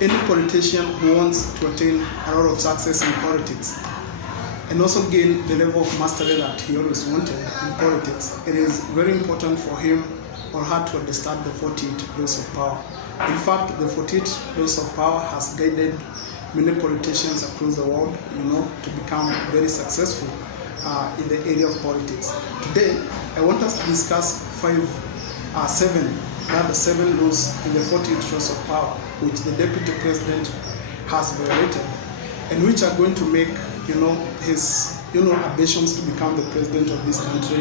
any politician who wants to attain a lot of success in politics and also gain the level of mastery that he always wanted in politics, it is very important for him or her to understand the 48 laws of power. In fact, the 48 laws of power has guided many politicians across the world, to become very successful in the area of politics. Today, I want us to discuss seven laws in the 48 laws of power, which the deputy president has violated, and which are going to make, his, ambitions to become the president of this country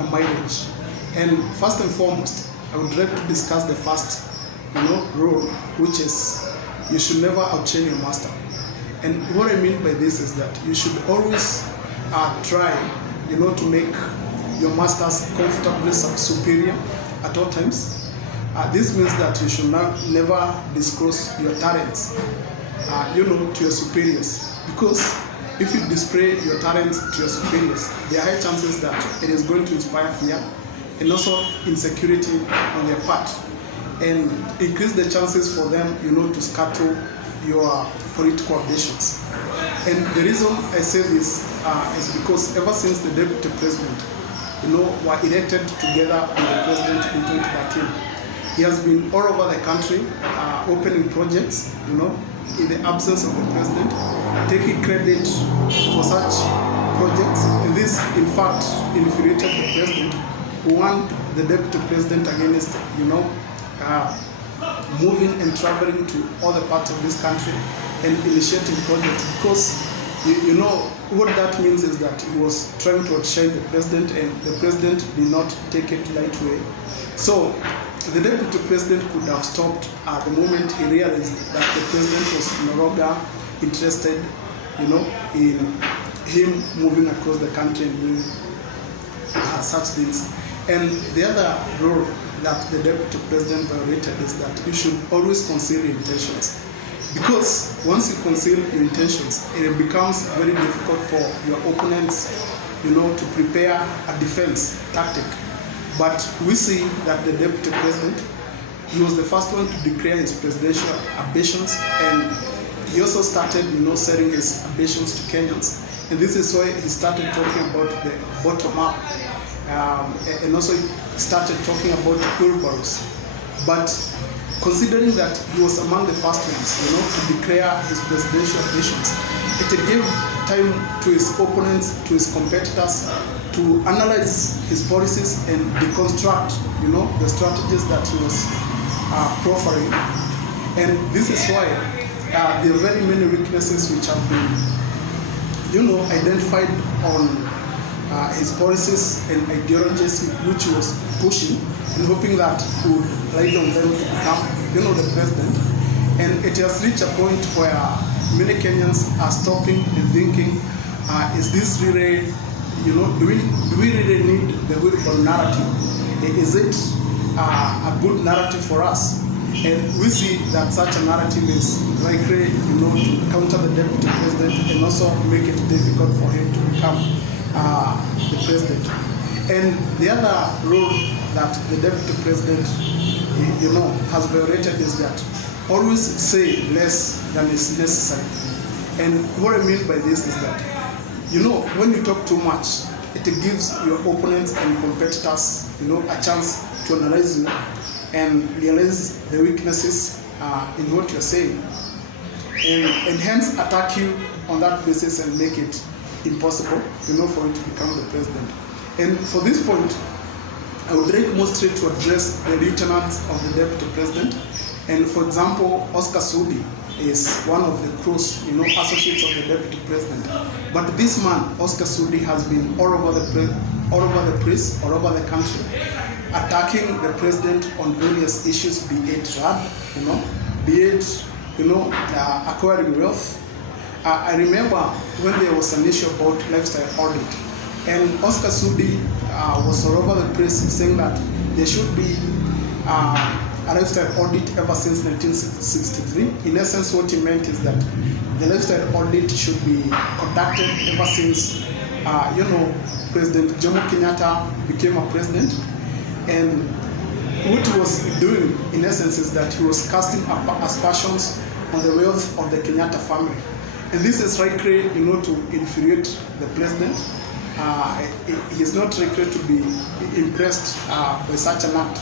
a mileage. And first and foremost, I would like to discuss the first, rule, which is you should never outshine your master. And what I mean by this is that you should always try, to make your masters comfortably superior at all times. This means that you should never disclose your talents, to your superiors, because if you display your talents to your superiors, there are high chances that it is going to inspire fear and also insecurity on their part, and increase the chances for them, to scuttle your political ambitions. And the reason I say this is because ever since the deputy president, were elected together with the president in 2013, he has been all over the country opening projects, in the absence of the president, taking credit for such projects. And this, in fact, infuriated the president, who warned the deputy president against, moving and traveling to other parts of this country and initiating projects, because what that means is that he was trying to outshine the president, and the president did not take it lightly. So the deputy president could have stopped at the moment he realized that the president was no longer interested, in him moving across the country and doing such things. And the other rule that the deputy president violated is that you should always conceal your intentions, because once you conceal your intentions, it becomes very difficult for your opponents, to prepare a defense tactic. But we see that the deputy president, he was the first one to declare his presidential ambitions, and he also started, setting his ambitions to Kenyans. And this is why he started talking about the bottom up, and also started talking about wheelbarrows. But considering that he was among the first ones, to declare his presidential ambitions, it gave time to his opponents, to his competitors, to analyze his policies and deconstruct, the strategies that he was proffering. And this is why there are very many weaknesses which have been, identified on his policies and ideologies which he was pushing, and hoping that he would ride on them to become, the president. And it has reached a point where many Kenyans are stopping and thinking, is this really, do we really need the wheelbarrow narrative? Is it a good narrative for us? And we see that such a narrative is likely, to counter the deputy president and also make it difficult for him to become the president. And the other rule that the deputy president, has violated is that always say less than is necessary. And what I mean by this is that, when you talk too much, it gives your opponents and competitors, a chance to analyze you and realize the weaknesses in what you're saying, and hence attack you on that basis and make it impossible, for you to become the president. And for this point, I would like mostly to address the lieutenants of the deputy president. And for example, Oscar Sudi is one of the close, associates of the deputy president. But this man, Oscar Sudi, has been all over the press, all over the country, attacking the president on various issues, be it drug, be it, acquiring wealth. I remember when there was an issue about lifestyle audit, and Oscar Sudi was all over the press saying that there should be a lifestyle audit ever since 1963. In essence, what he meant is that the lifestyle audit should be conducted ever since, President Jomo Kenyatta became a president. And what he was doing, in essence, is that he was casting aspersions on the wealth of the Kenyatta family. And this is likely, to infuriate the president. He is not likely to be impressed by such an act.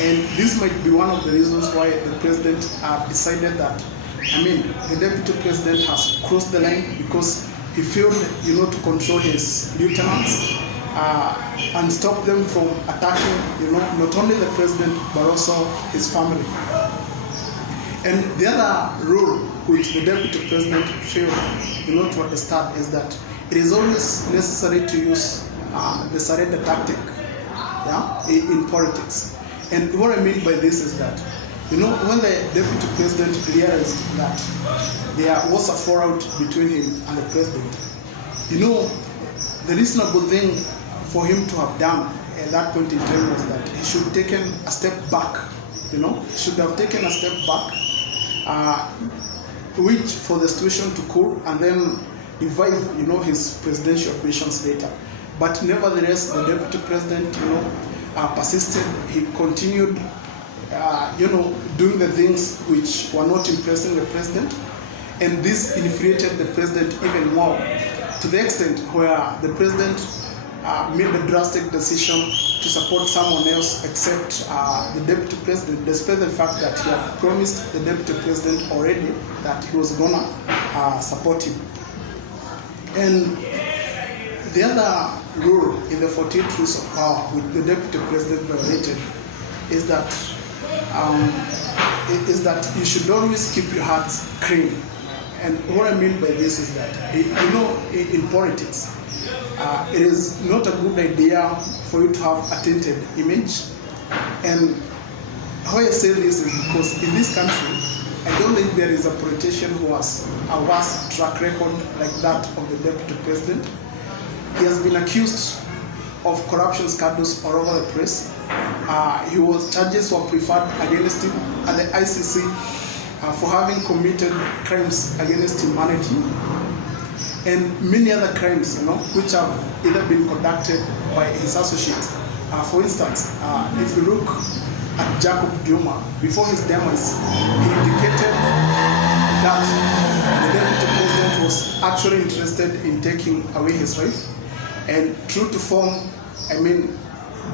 And this might be one of the reasons why the president decided that, the deputy president has crossed the line, because he failed, to control his lieutenants and stop them from attacking, not only the president, but also his family. And the other rule which the deputy president failed, to understand is that it is always necessary to use the surrender tactic, in politics. And what I mean by this is that, when the deputy president realized that there was a fallout between him and the president, the reasonable thing for him to have done at that point in time was that he should have taken a step back, wait for the situation to cool, and then revive, his presidential ambitions later. But nevertheless, the deputy president, persisted. He continued, doing the things which were not impressing the president, and this infuriated the president even more, to the extent where the president made the drastic decision to support someone else except the deputy president, despite the fact that he had promised the deputy president already that he was gonna support him. And the other rule in the 48 rules of power which the deputy president violated is that you should always keep your hands clean. And what I mean by this is that, in politics, it is not a good idea for you to have a tainted image. And how I say this is because in this country, I don't think there is a politician who has a worse track record like that of the deputy president. He has been accused of corruption scandals all over the place. Charges were preferred against him at the ICC for having committed crimes against humanity, and many other crimes, which have either been conducted by his associates. For instance, if you look at Jacob Juma, before his demise, he indicated that the deputy president was actually interested in taking away his wife. And true to form,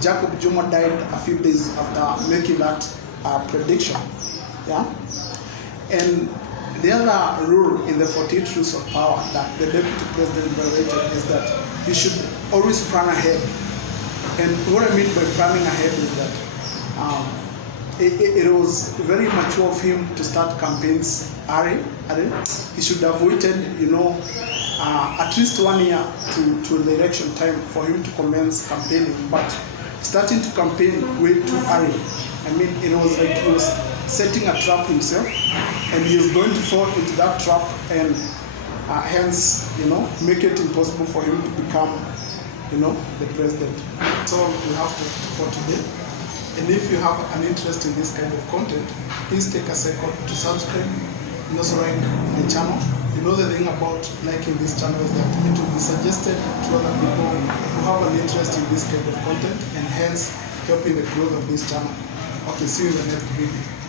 Jacob Juma died a few days after making that prediction. And the other rule in the 48 rules of power that the deputy president violated is that you should always plan ahead. And what I mean by planning ahead is that it was very mature of him to start campaigns early. He should have waited, at least 1 year to the election time for him to commence campaigning. But starting to campaign way too early, it was like he was setting a trap himself, and he is going to fall into that trap, and hence, make it impossible for him to become, the president. That's all we have for today. And if you have an interest in this kind of content, please take a second to subscribe and also like the channel. The thing about liking this channel is that it will be suggested to other people who have an interest in this kind of content, and hence helping the growth of this channel. Okay, see you in the next video.